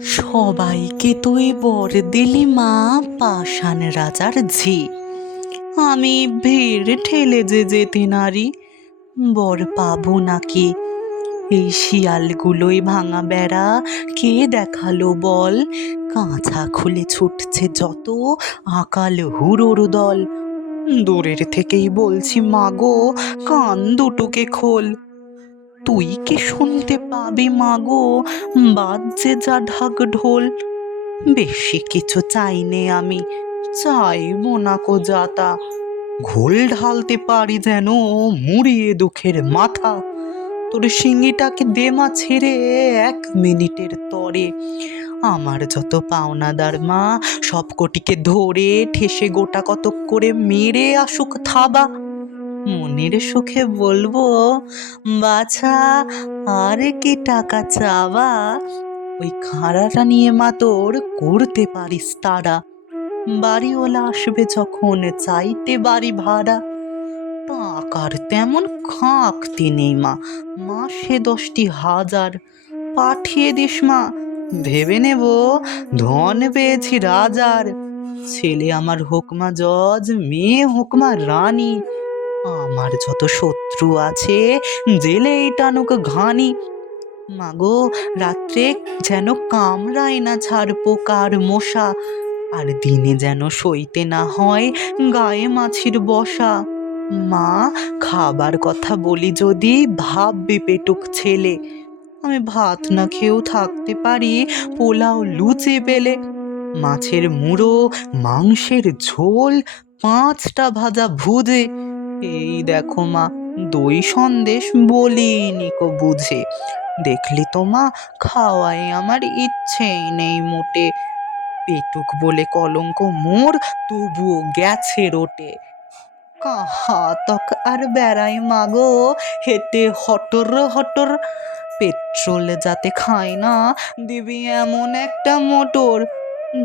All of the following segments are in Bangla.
সবাইকে তুই বর দিলি মা, পাষাণ রাজার ঝি। আমি ভিড় ঠেলে যে যেতে নারি, বর পাবো নাকি? এই শিয়ালগুলোই ভাঙা বেড়া কে দেখালো বল? কাঁচা খুলে ছুটছে যত আকাল হুড়োর দল। দূরের থেকেই বলছি মাগো, কান দুটোকে খোল। তুই কি শুনতে পাবি মাগো, বাজছে যা ঢাক ঢোল। বেশি কিছু চাইনে আমি, চাইবো না কো যাতা। ঘোল ঢালতে পারি যেন মুড়িয়ে দুঃখের মাথা। তোর শিঙিটাকে দে মা ছেড়ে 1 মিনিটের তরে। আমার যত পাওনাদার মা সব কটিকে ধরে ঠেসে গোটা কতক করে মেরে আসুক থাবা। মনের সুখে বলবো, বাছা আর কি টাকা চাওয়া? ওই খাঁড়াটা নিয়ে মা তোর করতে পারিস তারা। বাড়িওয়ালা আসবে যখন চাইতে বাড়ি ভাড়া। টাকার তেমন খাঁকতি নেই মা, মাসে 10,000 পাঠিয়ে দিস মা। ভেবে নেব ধন পেয়েছি রাজার। ছেলে আমার হোক মা জজ, মেয়ে হোক মা রানী। আমার যত শত্রু আছে জেলেই টানুক ঘানি। মাগো, রাত্রে যেন কামড়ায় না ছাড় পোকার মশা। আর দিনে যেন সইতে না হয় গায়ে মাছির বসা। মা, খাবার কথা বলি যদি ভাববে পেটুক ছেলে। আমি ভাত না খেয়েও থাকতে পারি, পোলাও লুচি পেলে। মাছের মুড়ো, মাংসের ঝোল, 5টা ভাজা ভুজে। এই দেখো মা, দই সন্দেশ বলিনি কো বুঝে। দেখলি তো মা, খাওয়াই আমার ইচ্ছেই নেই মোটে। পেটুক বলে কলঙ্ক মোর, তবুও গেছে রোটে। কাহা তক আর বেড়াই মাগো, হেঁটে হটর হটর। পেট্রোল যাতে খাই না, দিবি এমন একটা মোটর।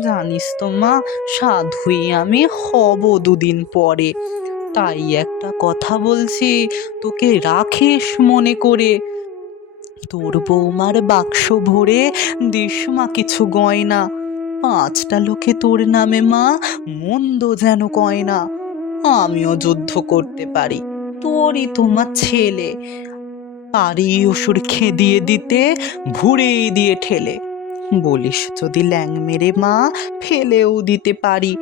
জানিস তো মা, সাধুই আমি হব 2 দিন পরে। তাই একটা কথা বলছি, তোকে রাখিস মনে করে। তোর বৌমার বাক্স ভরে দিস মা কিছু গয়না। 5টা লোকে তোর নামে মা মন্দ যেন কয় না। আমিও যুদ্ধ করতে পারি, তোরই তোমার ছেলে। পারি অসুর খেদিয়ে দিতে, ভুড়ে দিয়ে ঠেলে। বলিস যদি ল্যাং মেরে মা ফেলেও দিতে পারি।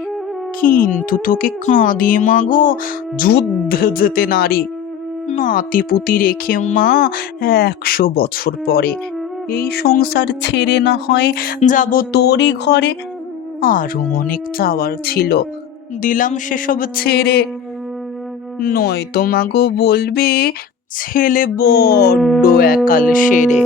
কিন্তু তোকে কাঁদিয়ে মাগো যুদ্ধে যেতে নারী। নাতি পুতি রেখেও মা 100 বছর পরে এই সংসার ছেড়ে না হয় যাব তোরই ঘরে। আরো অনেক চাওয়ার ছিল, দিলাম সেসব ছেড়ে। নয়তো মাগো বলবে ছেলে বড্ড একাল সেরে।